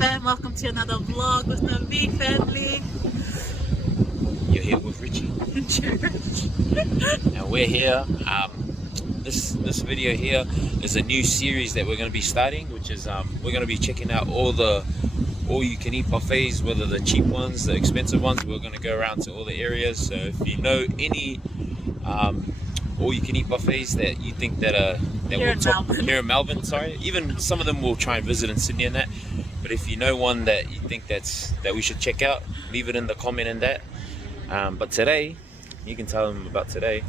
Fam, welcome to another vlog with the Vee Family. You're here with Richy Cherish. and we're here. This video here is a new series that we're going to be starting, which is we're going to be checking out all you can eat buffets, whether the cheap ones, the expensive ones. We're going to go around to all the areas. So if you know any all you can eat buffets that you think that here in Melbourne, sorry, even some of them we'll try and visit in Sydney and that. But if you know one that you think that we should check out, leave it in the comment in that. But today, you can tell them about today.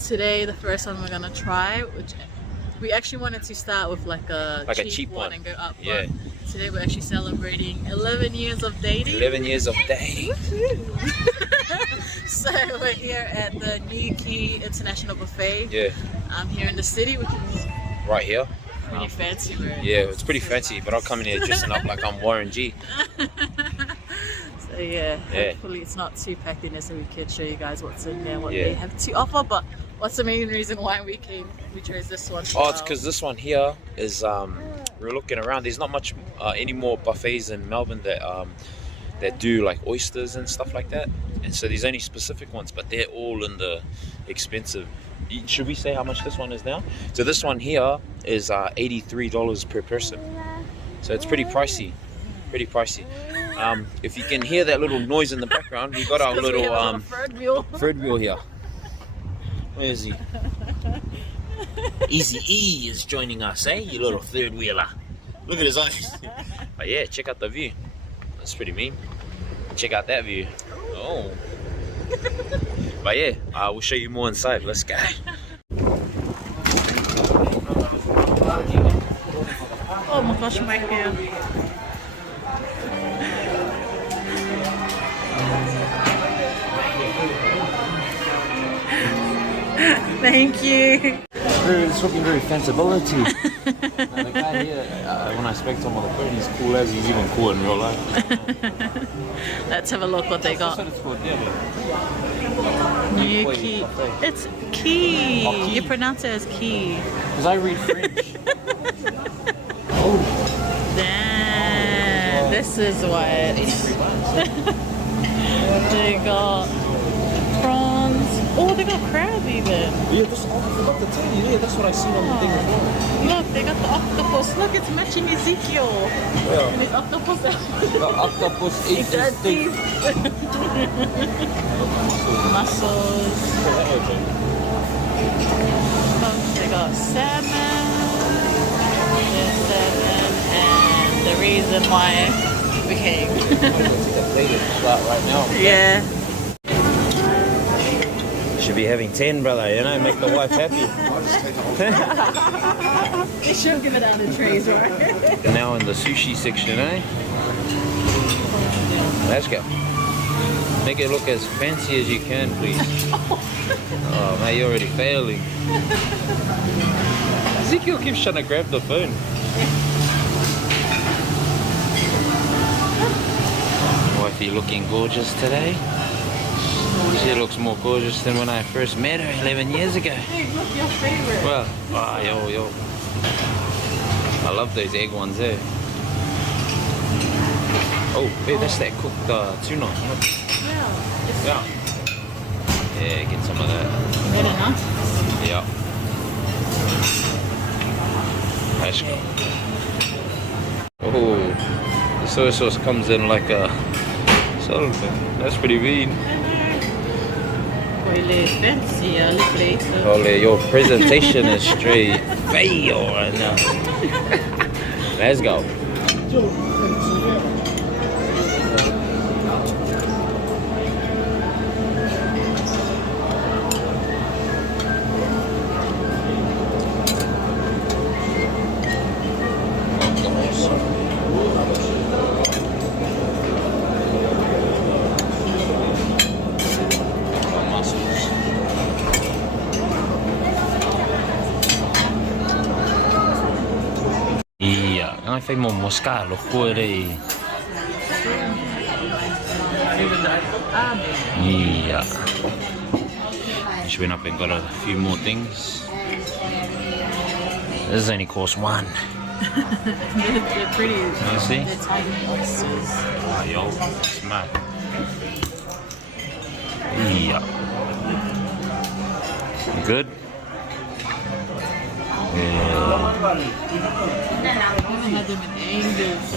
Today, the first one we're gonna try, which we actually wanted to start with like a cheap one and go up. Yeah. But today we're actually celebrating 11 years of dating. 11 years of dating. So we're here at the new Quay International Buffet. Yeah. Here in the city, which is right here. Pretty fancy. Yeah, it's pretty fancy, but I'll come in here dressing up like I'm Warren G. So yeah, hopefully it's not too packed in there, so we can show you guys what's in there, what Yeah. they have to offer. But what's the main reason why we chose this one? Oh, it's because this one here is we're looking around. There's not much any more buffets in Melbourne that do like oysters and stuff like that, and so there's only specific ones, but they're all in the expensive. Should we say how much this one is now? So this one here is $83 per person, so it's pretty pricey. If you can hear that little noise in the background, we got our little third wheel here. Where is he? Easy E is joining us, eh? You little third wheeler. Look at his eyes. But yeah, check out the view. That's pretty mean. Check out that view. Oh. But yeah, we'll show you more inside. Let's go. Oh my gosh, my hair. Thank you. It's looking very fancibility. The guy here, when I spoke to him on the phone, he's cool as he's even cool in real life. Let's have a look what they got. That's what it's called, yeah. New Quay. It's Quay. Oh, Quay. You pronounce it as Quay. Because I read French. Oh. Damn. This is what. They got prawns. Oh, they got crab even. Yeah, I forgot to tell you. Yeah, that's what I seen on the thing before. Look, they got the octopus. Look, it's matching Ezekiel. Yeah. And his octopus. The octopus eats his steak. Mussels. They got salmon. There's salmon. And the reason why we came. Right now. Yeah. Should be having 10, brother, you know, make the wife happy. They should give it out of trays, right? Now in the sushi section, eh? Let's go. Make it look as fancy as you can, please. Oh, mate, you're already failing. Ezekiel keeps trying to grab the phone. Wifey looking gorgeous today. She looks more gorgeous than when I first met her 11 years ago. Hey, look, your favorite. Well, yo. I love those egg ones there. Oh, hey, that's that cooked tuna. Yeah. Yeah, get some of that. Better not. Yeah. Let's go. Oh, the soy sauce comes in like a something. That's pretty mean. Holy, your presentation is straight fail right now. Let's go. Ai fai mo moscalo fuori. Yeah. Just went up and got a few more things. This only costs $1. They're pretty. Let's see. They're tiny oysters. Oh, yo, smack. Yeah. Good. Yeah. Had them in Angus.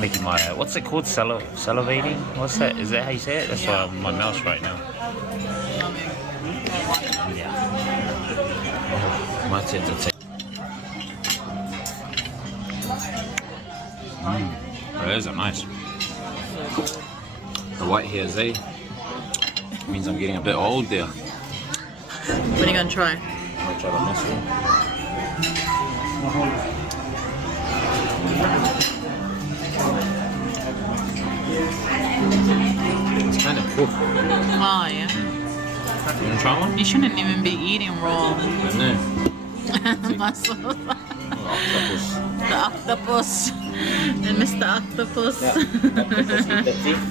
Making my what's it called? Salivating? What's that? Is that how you say it? That's why I'm on my mouth right now. Yeah. My tits are those are nice. The white hairs, eh? Means I'm getting a bit old there. What are you gonna try? I'm gonna try the mussel. It's kind of cooked. Oh yeah. You wanna try one? You shouldn't even be eating raw. I know. Mussels. Oh, octopus. The octopus. And Mr. Octopus. Yeah. Octopus eat the teeth.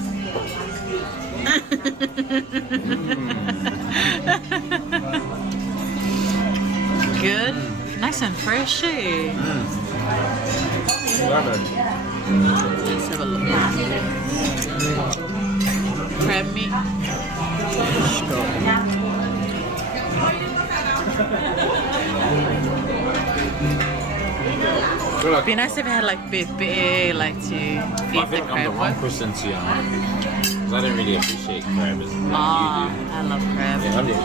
Good. Nice and freshy. Let's have a look. Crab meat. It'd be nice if it had like bit like to feed I the think I'm crab the wrong with. person to because I don't really appreciate crab as much Oh, as I love crab. you do. Yeah,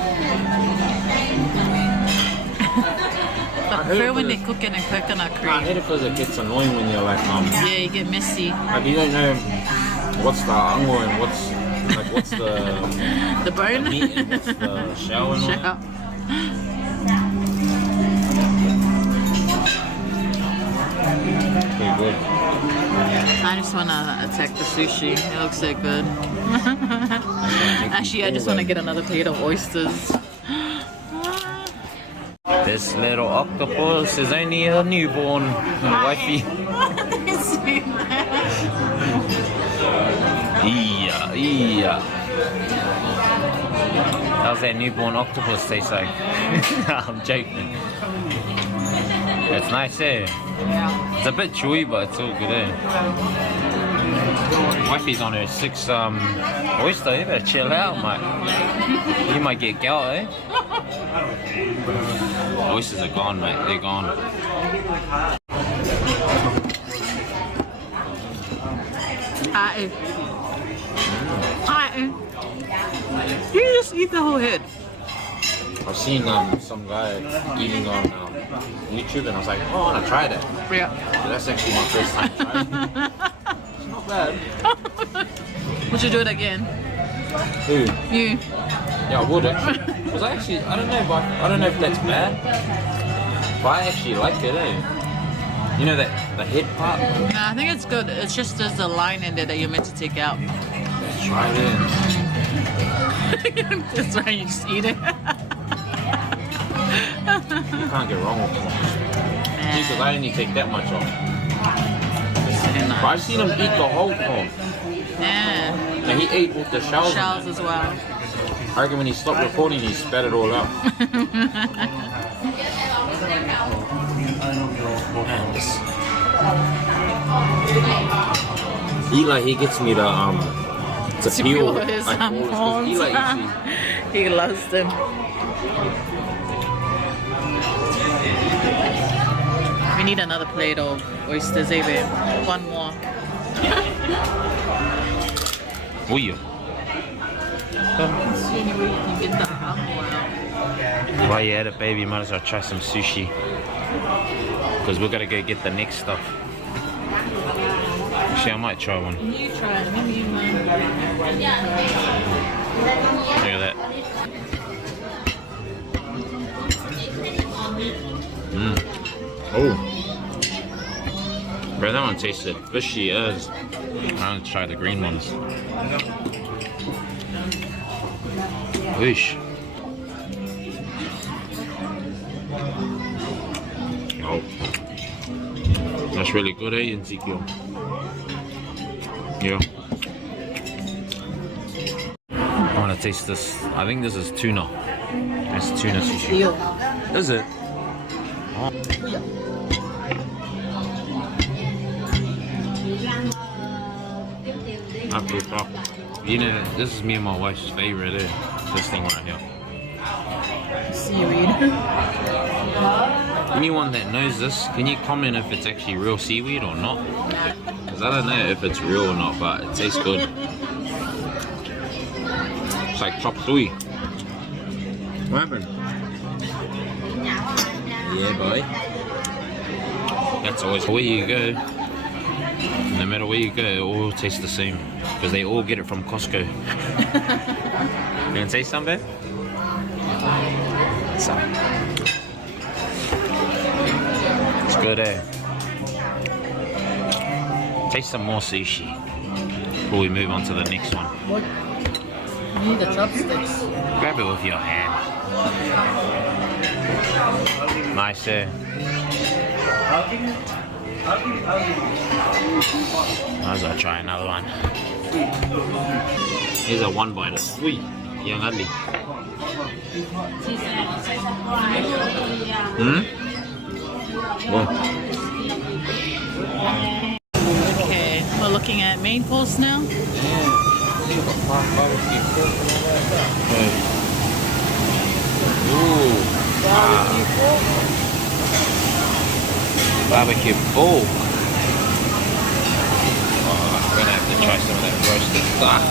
But I prefer when they cook it in coconut I cream. hate it because it gets annoying when you're like, Yeah, you get messy. like you don't know what's the ango and what's the The bone? meat and what's the shell and all. Shell. Pretty good. I just want to attack the sushi. It looks so good. Actually, I just want to get another plate of oysters. This little octopus is only a newborn wifey. Yeah. How's that newborn octopus taste like? I'm joking. It's nice, eh? Yeah. It's a bit chewy, but it's all good, eh? Wifey's on her 6th oyster. You better chill out, mate. You might get gout, eh? The oysters are gone, mate. They're gone. You just eat the whole head. I've seen some guy eating on YouTube, and I was like, oh, I want to try that. Yeah. But that's actually my first time trying it. It's not bad. Would you do it again? Who? You. Yeah, I would actually. Because I don't know, but I don't know if that's bad. But I actually like it, eh? You know that the head part? Nah, I think it's good. It's just there's a line in there that you're meant to take out. Let's try it in. That's why you just eat it. You can't get wrong with it. Because I only take that much off. But I've seen him eat the whole prawn. Yeah. And he ate with the shells. Shells as well. I reckon when he stopped recording, he spat it all out. Eli, he gets me to peel his like all his, 'cause Eli eats He loves them. We need another plate of oysters, eh, babe? One more. Oh yeah. It's the only way you can get the apple out. While you're at it, baby, you might as well try some sushi. Because we're gonna go get the next stuff. Actually, I might try one. You try it, maybe you might. Look at that. Oh. Bro, that one tasted fishy as. I'm gonna try the green ones. Whoosh. Oh. That's really good, eh, Ezekiel? Yeah. I want to taste this. I think this is tuna. It's tuna sushi. Eel. Is it? Oh. That's good stuff. You know, this is me and my wife's favorite. This thing right here. Seaweed. Anyone that knows this, can you comment if it's actually real seaweed or not? Because I don't know if it's real or not, but it tastes good. It's like chop suey. What happened? Yeah, boy. That's always where you go. No matter where you go, it all tastes the same. Because they all get it from Costco. You gonna say something? Some. It's good, eh? Taste some more sushi before we move on to the next one. What? You need the chopsticks. Grab it with your hand. Nice, eh? Might as well try another one. Here's a one biter. Sweet. Young ugly. Okay, we're looking at main course now. Ooh. Barbecue pork. Oh, I'm gonna have to try some of that roasted stuff.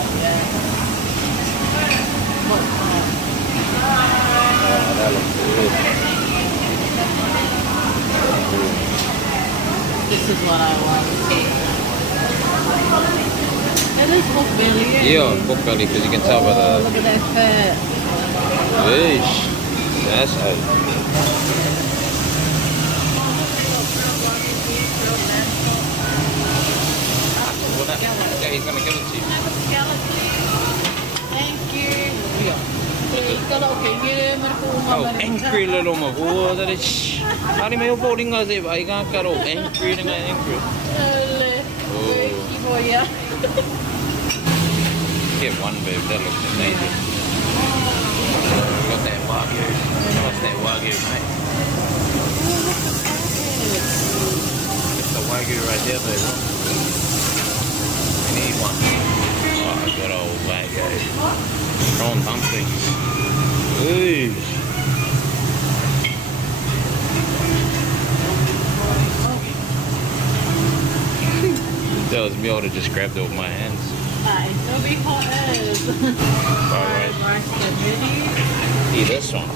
Oh, that looks good. This is what I want. It is pork belly. Yeah, pork belly, because you can tell by the... Look at that fat. Fish. That's how... Yeah, he's gonna give it to you. Thank you. Oh, angry little mahua. That is. How do you make a boarding? I say, I can't cut off angry and angry. Get one, babe. That looks amazing. Look at that wagyu. What's that wagyu, mate? It's the wagyu right there, baby. I need one. Oh, good old wagyu. Prawn dumplings. Ooh. That was me, I would have just grabbed it with my hands. It'll be hot as. Alright. Rice spaghetti. See this one.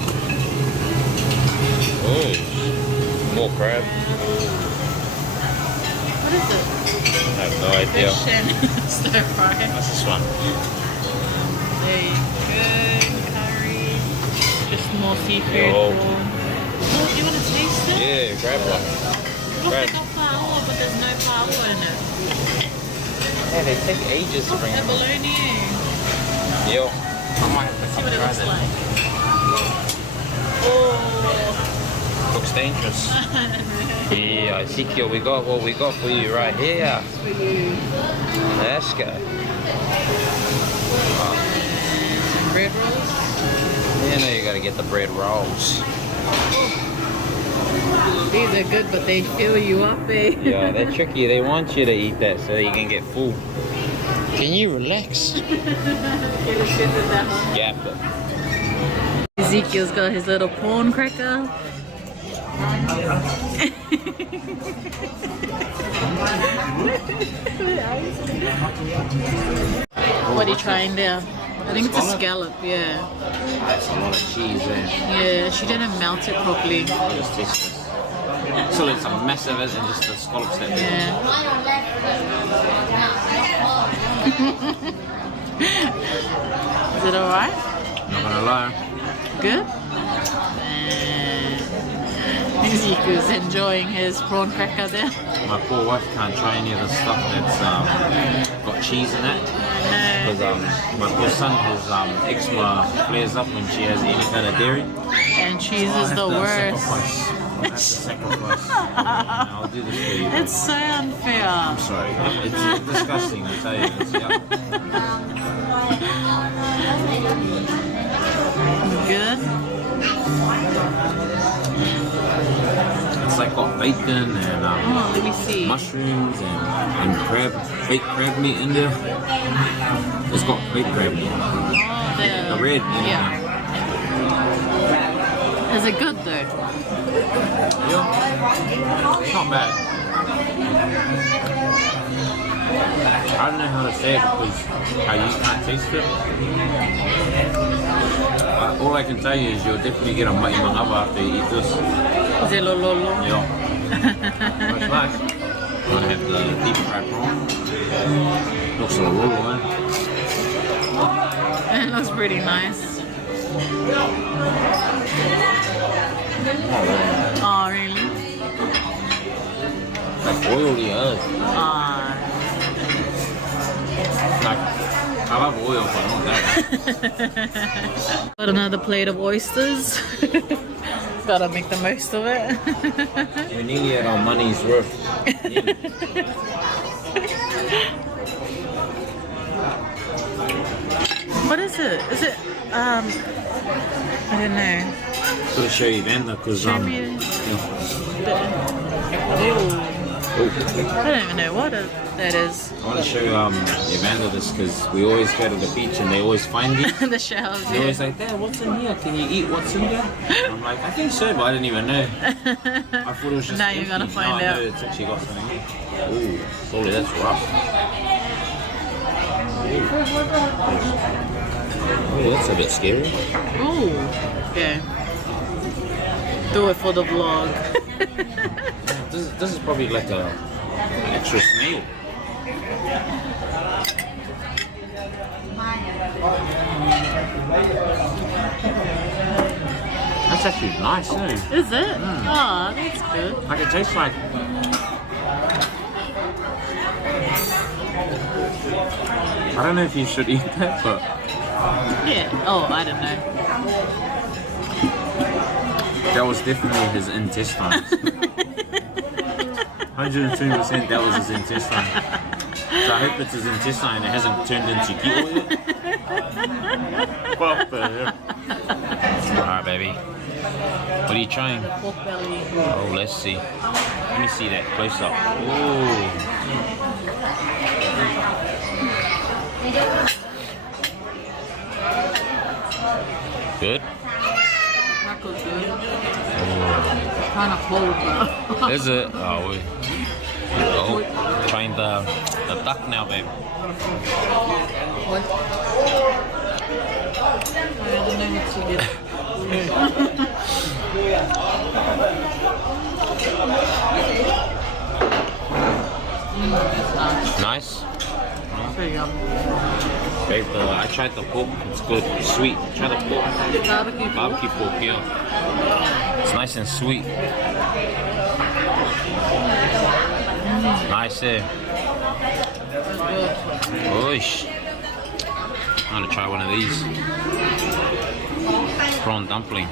Oh, more crab. What is it? I have no idea. Fish and stir fry. What's this one? There you go. Curry. Just more seafood. Yo. Prawn. Oh, do you want to taste it? Yeah, grab one. Look, they got flour, but there's no flour in it. Yeah, they take ages to bring The them. bologna. Yo. I might have to See what it try looks that. like. Oh. Looks dangerous. Yeah, Ezekiel, we got what we got for you right here. Let's go. Bread rolls. You know you gotta get the bread rolls. These are good, but they fill you up, eh? Yeah, they're tricky. They want you to eat that so you can get full. Can you relax? Gap it. Ezekiel's got his little prawn cracker. What are you trying there? I think it's a scallop, yeah. That's a lot of cheese there. Yeah, she didn't melt it properly. Just taste this. So it's a mess of it and just the scallops that Yeah. Is it alright? Not gonna lie. Good? Ezekiel's enjoying his prawn cracker there. My poor wife can't try any of the stuff that's got cheese in it. Because my poor son, his eczema flares up when she has any kind of dairy. And cheese is the worst. I'll have to sacrifice. I'll do this for you. It's so unfair. I'm sorry. It's disgusting, I tell you. It's, Good? It's like got bacon and let me see. mushrooms and crab, fake crab meat in there. It's got fake crab meat. The red. Yeah. Is it good though? Yeah. It's not bad. I don't know how to say it because how you can't taste it. All I can tell you is you'll definitely get a mati mangava after you eat this. Is it lololo? Yeah. It's nice. I'm gonna have the deep fried prawn. Looks a little It looks pretty nice. Oh, really? Like oily as. Like, I love oil, but not that. Got another plate of oysters. Gotta make the most of it. We're nearly at our money's worth. What is it? Is it I don't know. I'm gonna show you Vanda because I don't even know what that is. I want to show Evander this because we always go to the beach and they always find these. The shells. They're always like, Dad, what's in here? Can you eat what's in there? I'm like, I think so, but I didn't even know. I thought it was just now empty. you're gonna find out. No, it's actually got something in it. Ooh, holy, that's rough. Oh, that's a bit scary. Ooh, okay. Do it for the vlog. This is probably like an extra snail. That's actually nice, eh? Is it? Oh, that's good. Like it tastes like. I don't know if you should eat that, but. Yeah. Oh, I don't know. That was definitely his intestines. 120% that was his intestine. So I hope it's his intestine and it hasn't turned into kilo yet. What the hell? Alright, baby. What are you trying? Pork belly. Oh, let's see. Let me see that close up. Ooh. Good? Not good. Kind of cold though. Is it? Oh, wait. Oh, trying the duck now, babe. What? I don't know what you did. Nice? Very yum. Babe, I tried the pork. It's good. Sweet. Try the pork. Barbecue pork, yeah. It's nice and sweet. Nice there. Oish. I'm gonna try one of these. Prawn dumpling.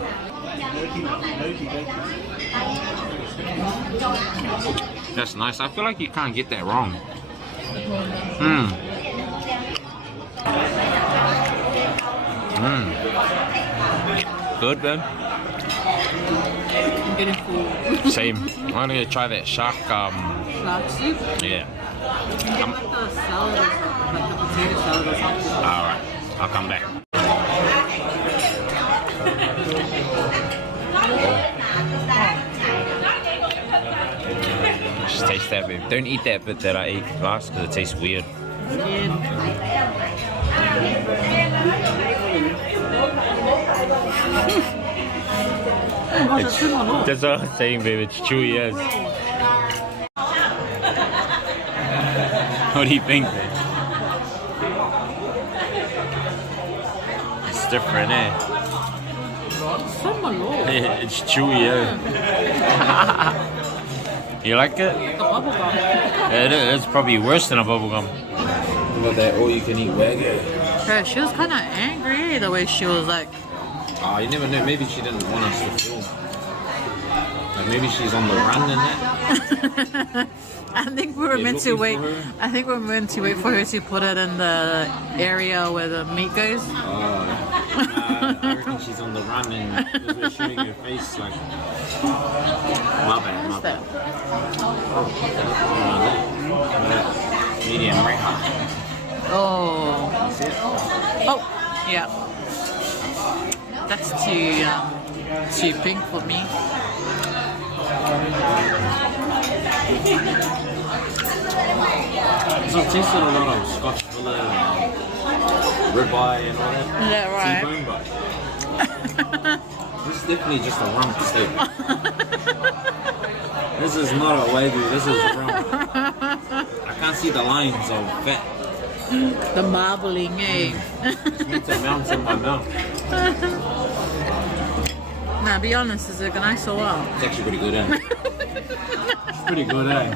That's nice. I feel like you can't get that wrong. Good, man. I'm getting full. Same. I'm gonna try that shark. Shark soup? Yeah. Like the salad or something, like the potato salad or something. Alright, I'll come back. Just taste that, babe. Don't eat that bit that I ate last because it tastes weird. That's what I'm saying, babe. It's chewy as. What do you think, babe? It's different, eh? It's chewy, yeah. You like it? The bubble gum. It's probably worse than a bubblegum. Look at that all-you-can-eat wagyu. Her, she was kind of angry the way she was like. Oh, you never know. Maybe she didn't want us to film. Like maybe she's on the run and that. I think we were meant to wait. I think we were meant to wait for her to put it in the area where the meat goes. Oh. I reckon she's on the run and was shooting her face like. My bad. Medium rare. Oh. That's it. Oh, yeah. That's too pink for me. So I've tasted a lot of Scotch fillet and ribeye and all that. Is that right? T-bone, but this is definitely just a rump steak. This is not a wagyu, this is rump. I can't see the lines of fat. The marbling, eh? It's meant to mount in my mouth. Now, be honest, is it nice or what? It's actually pretty good, eh? It's pretty good, eh?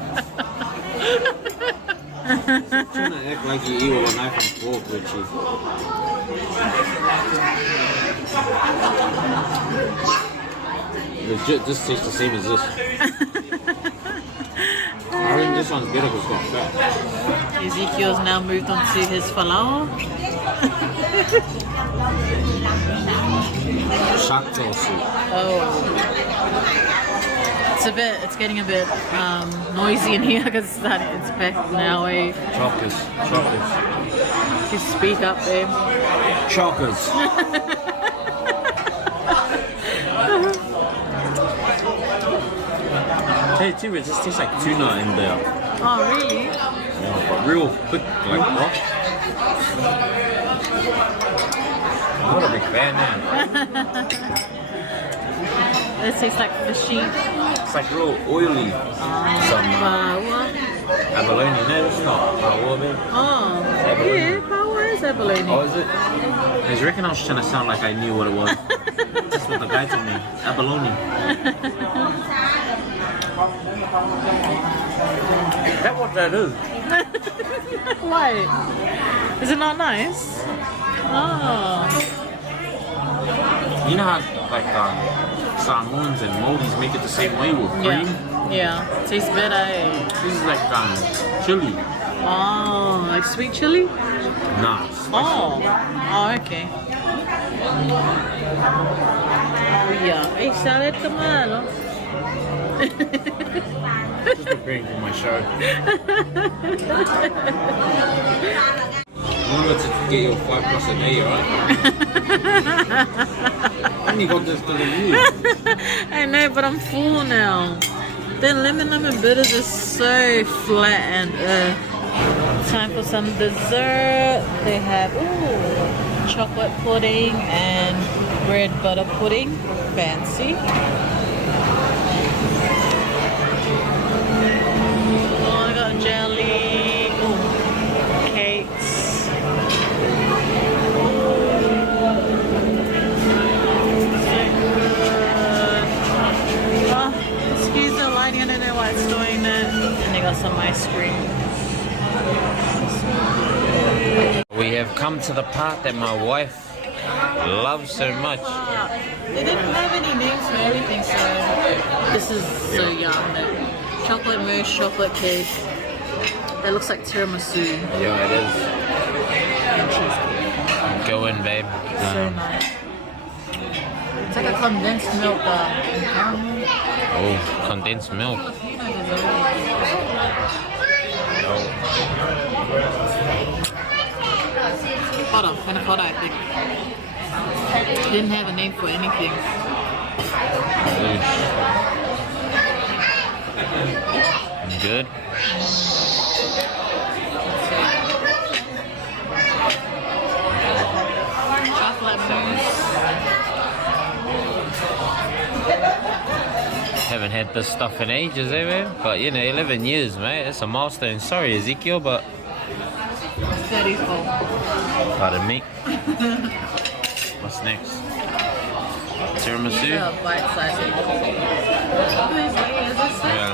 Trying to act like you eat with a knife and fork, Richy. Legit, this tastes the same as this. I think this one's better because it's got fat. Ezekiel's now moved on to his falafel. Shakto soup. Oh. It's getting a bit noisy in here because it's packed now, eh? Chockers. Just speak up, babe. Chockers. Hey, too, it just tastes like tuna in there. Oh, really? Yeah, but real thick, like rock. I'm not a big fan, man. It tastes like fishy. It's like real oily. Some abalone. No, it's not paua, babe. Oh, yeah, paua is abalone. Oh, is it? I reckon I was trying to sound like I knew what it was. That's what the guy told me. Abalone. Is that what that is? Why? Is it not nice? Oh. You know how like salmons and moldis make it the same way with cream? Yeah. Tastes better, eh? This is like chili. Oh, like sweet chili? Nah. Oh. Oh, okay. Oh, yeah. Hey, salad tomatoes. Just preparing for my show. Remember to get your 5+ a day, right? I only got this because of you. I know, but I'm full now. Then lemon bitters is so flat and time for some dessert. They have chocolate pudding and bread butter pudding. Fancy. Oh, I got jelly. Cakes. Excuse the lighting, I don't know why it's doing that. And they got some ice cream. We have come to the part that my wife loves so much. They didn't have any names for everything, so this is so yum. Chocolate mousse, chocolate cake. That looks like tiramisu. Yeah, it is. And cheesecake. Go in, babe. So nice. It's like a condensed milk caramel. Oh, condensed milk. Hold on, panna cotta, I think. Didn't have a name for anything. Good. Chocolate mousse. Haven't had this stuff in ages, eh, man? But you know, 11 years, mate. It's a milestone. Sorry, Ezekiel, but. Very full. Pardon me. What's next? Tiramisu? Yeah, bite size. Yeah.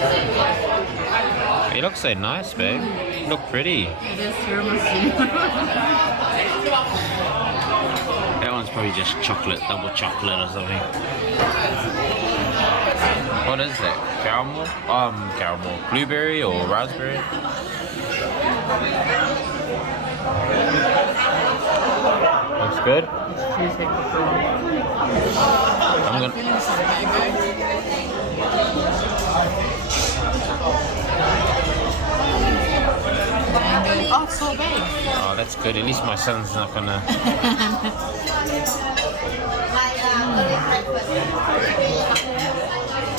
Oh. You look so nice, babe. You look pretty. It is tiramisu. That one's probably just chocolate, double chocolate or something. What is that? Caramel? Caramel. Blueberry or raspberry? Looks good. I'm gonna. Feeling some mango. Oh, sorbet. Oh, that's good. At least my son's not gonna.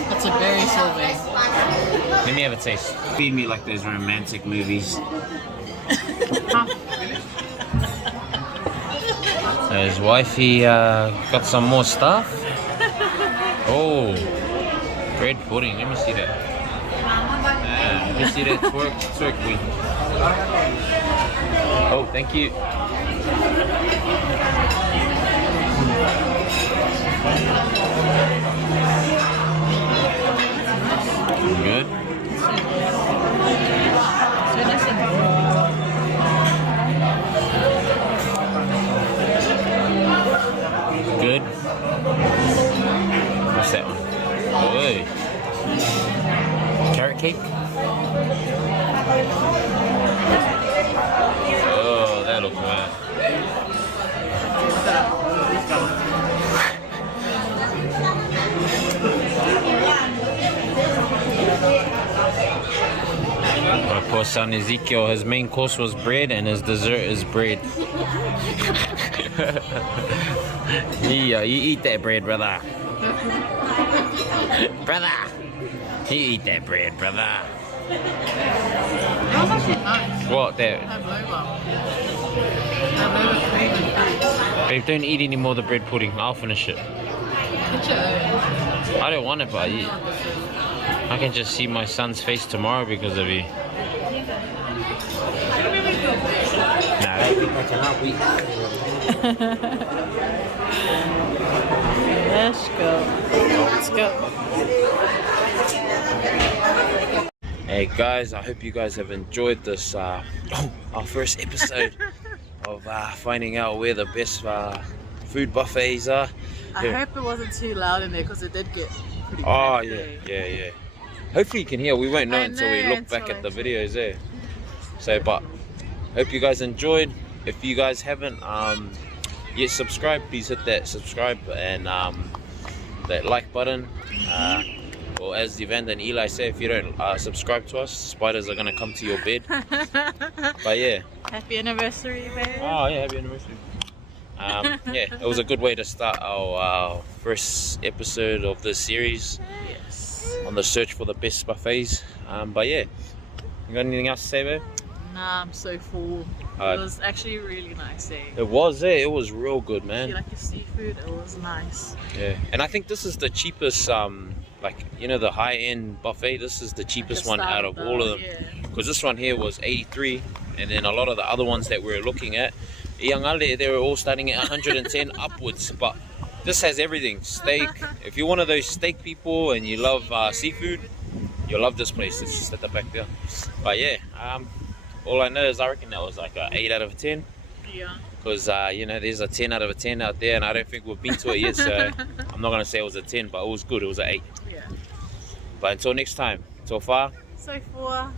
That's a berry sorbet. Let me have a taste. Feed me like those romantic movies. So his wifey got some more stuff. Oh, bread pudding. Let me see that. Let me see that twerk wing. Oh, thank you. Good. Good. What's that one? Oh, carrot cake. Oh, that looks bad. My poor son Ezekiel, his main course was bread and his dessert is bread. Yeah, you eat that bread, brother. Brother, you eat that bread, brother. That was actually nice. What, that? Babe, don't eat any more of the bread pudding. I'll finish it. I don't want it, but I can just see my son's face tomorrow because of you. Let's go. Let's go. Hey guys, I hope you guys have enjoyed this our first episode of finding out where the best food buffets are. I hope it wasn't too loud in there because it did get pretty Oh bad. yeah. Hopefully you can hear. We won't know until we look back at the videos there. So, but hope you guys enjoyed. If you guys haven't yet subscribed, please hit that subscribe and that like button. Or as Evander and Eli say, if you don't subscribe to us, spiders are gonna come to your bed. But yeah. Happy anniversary, babe. Oh yeah, happy anniversary. Yeah, it was a good way to start our first episode of this series. Yes. On the search for the best buffets. But yeah, you got anything else to say, babe? Nah, I'm so full. It was actually really nice, eh? It was there. It was real good, If man. you like your seafood, it was nice. Yeah, and I think this is the cheapest. Like you know, the high-end buffet. This is the cheapest one out of all of them. Because this one here was 83, and then a lot of the other ones that we're looking at, they were all starting at 110 upwards. But this has everything. Steak. If you're one of those steak people and you love seafood, you'll love this place. It's just at the back there. But yeah, all I know is I reckon that was like a 8 out of 10. Yeah. Because you know, there's a 10 out of 10 out there, and I don't think we've been to it yet. So I'm not gonna say it was a 10, but it was good. It was an 8. Yeah. But until next time, so far. So far.